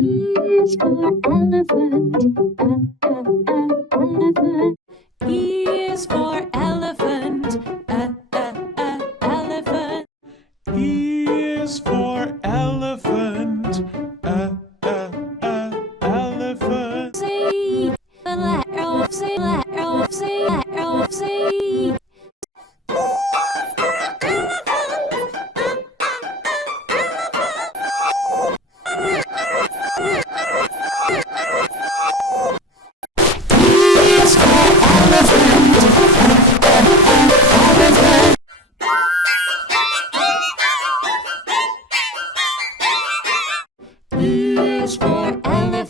E is for elephant. Elephant. E is for elephant. Elephant. E is for elephant. Elephant. C. The letter of C. Letter of C. Letter of C. E is for elephant.